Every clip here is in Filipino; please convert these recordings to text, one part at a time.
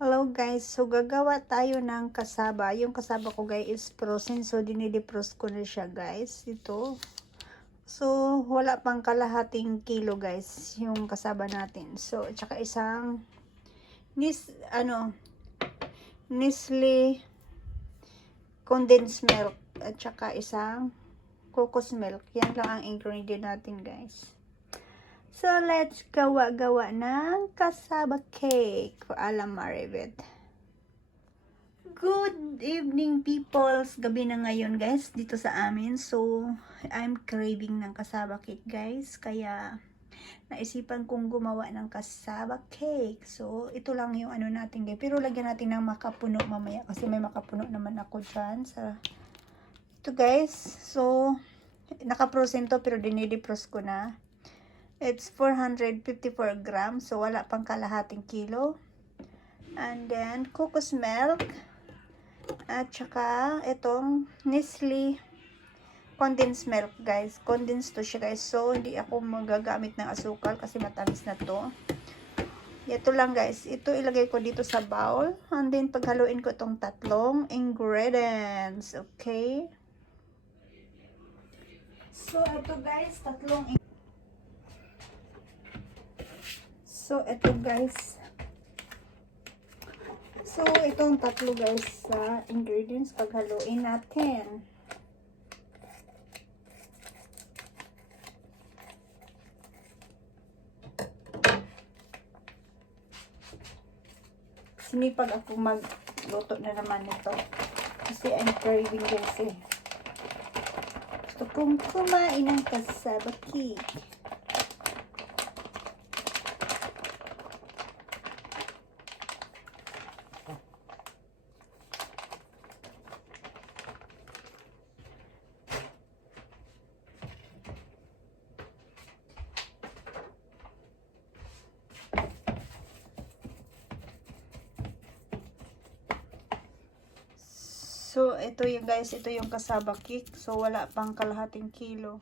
Hello guys, so gagawa tayo ng kasaba. Yung kasaba ko guys is frozen, so dinidefrost ko na siya guys. Ito. So wala pang kalahating kilo guys yung kasaba natin. So tsaka isang Nestle condensed milk at tsaka isang cocos milk. Yan lang ang ingredient natin guys. So, let's gawa-gawa ng cassava cake for alam Maribet. Good evening, peoples. Gabi na ngayon, guys, dito sa amin. So, I'm craving ng cassava cake, guys. Kaya, naisipan kong gumawa ng cassava cake. So, ito lang yung ano natin, guys. Pero, lagyan natin ng makapuno mamaya. Kasi may makapuno naman ako dyan. Ito, guys. So, naka-frozen to, pero dinidefrost ko na. It's 454 grams, so wala pang kalahating kilo. And then, cocos milk. At saka, itong Nestle condensed milk, guys. Condensed to siya, guys. So, hindi ako magagamit ng asukal kasi matamis na to. Ito lang, guys. Ito ilagay ko dito sa bowl. And then, paghaluin ko itong tatlong ingredients. Okay? So, ito, guys. So, ito guys. So, itong tatlo guys sa ingredients paghaluin natin. Sinipag ako magluto na naman ito. Kasi I'm craving guys eh. Gusto kong kumain ng cassava cake. So, ito yung guys, ito yung cassava cake. So, wala pang kalahating kilo.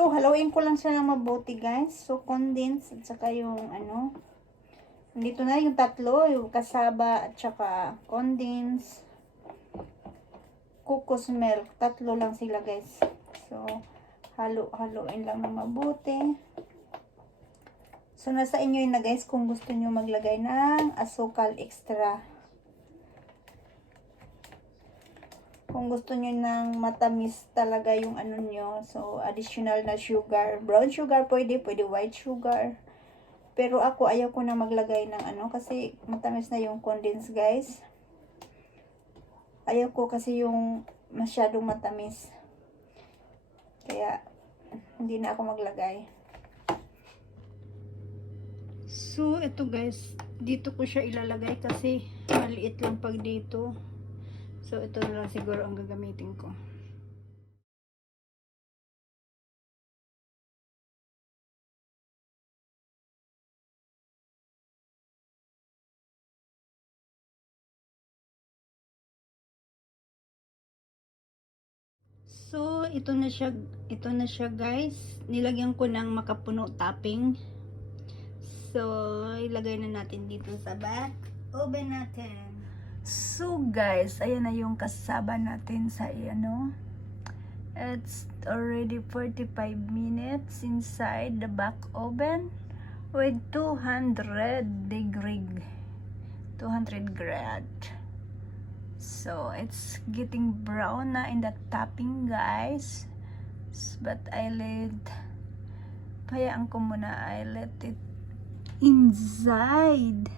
So, haluin ko lang siya ng mabuti, guys. So, condense at saka yung ano. Dito na yung tatlo, yung cassava at saka condense. Cocos milk. Tatlo lang sila, guys. So, haluin lang ng mabuti. So, nasa inyo yun na, guys, kung gusto nyo maglagay ng asukal extra. Kung gusto nyo ng matamis talaga yung ano nyo, so additional na sugar. Brown sugar pwede white sugar. Pero ako ayaw ko na maglagay ng ano kasi matamis na yung condense guys. Ayaw ko kasi yung masyadong matamis. Kaya hindi na ako maglagay. So ito guys, dito ko siya ilalagay kasi maliit lang pag dito. So, ito na lang siguro ang gagamitin ko. So, ito na siya guys. Nilagyan ko ng makapuno topping. So, ilagay na natin dito sa back oven natin. So guys, ayan na yung kasaba natin sa it's already 45 minutes inside the back oven with 200 grad. So it's getting brown na in the topping guys, but hayaan ko muna, I let it inside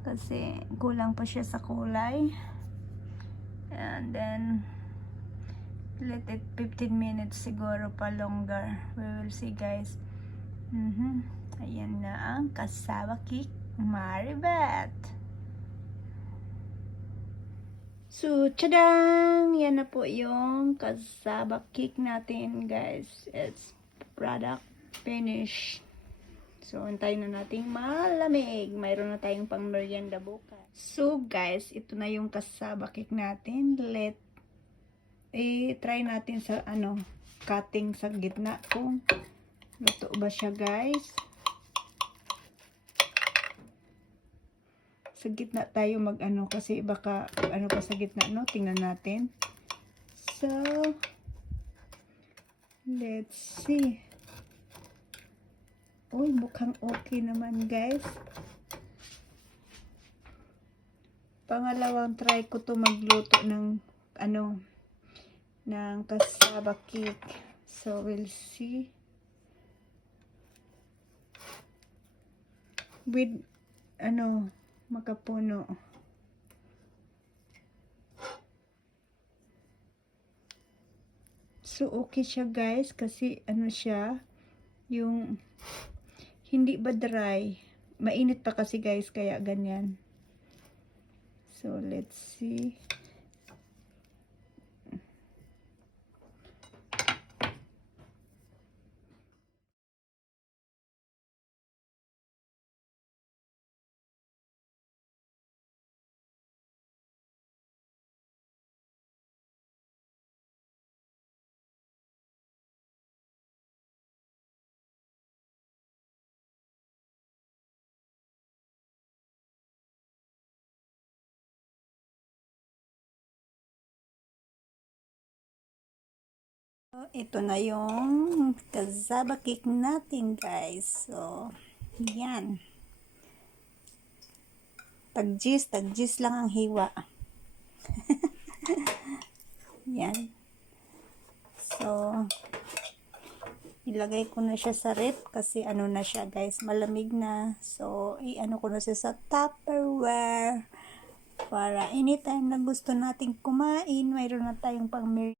kasi kulang pa siya sa kulay, and then let it 15 minutes siguro pa longer. We will see guys. Ayan na ang cassava cake Maribet. So tadang, yan na po yung cassava cake natin guys. It's product finish. So, antayin na nating malamig. Mayroon na tayong pang merienda bukas. So, guys, ito na yung cassava cake natin. Try natin sa, cutting sa gitna kung luto ba siya, guys. Sa gitna tayo kasi baka, pa sa gitna, no? Tingnan natin. So, let's see. Uy, mukhang okay naman guys. Pangalawang try ko to magluto ng ng cassava cake. So we'll see. With MACAPUNO. So okay siya guys kasi siya yung hindi ba dry. Mainit pa kasi guys, kaya ganyan. So, let's see. Ito na yung cassava cake natin guys. So, yan. Tagjis lang ang hiwa. Yan. So, ilagay ko na siya sa ref kasi na siya guys, malamig na. So, ko na siya sa Tupperware para anytime na gusto nating kumain, mayroon na tayong pang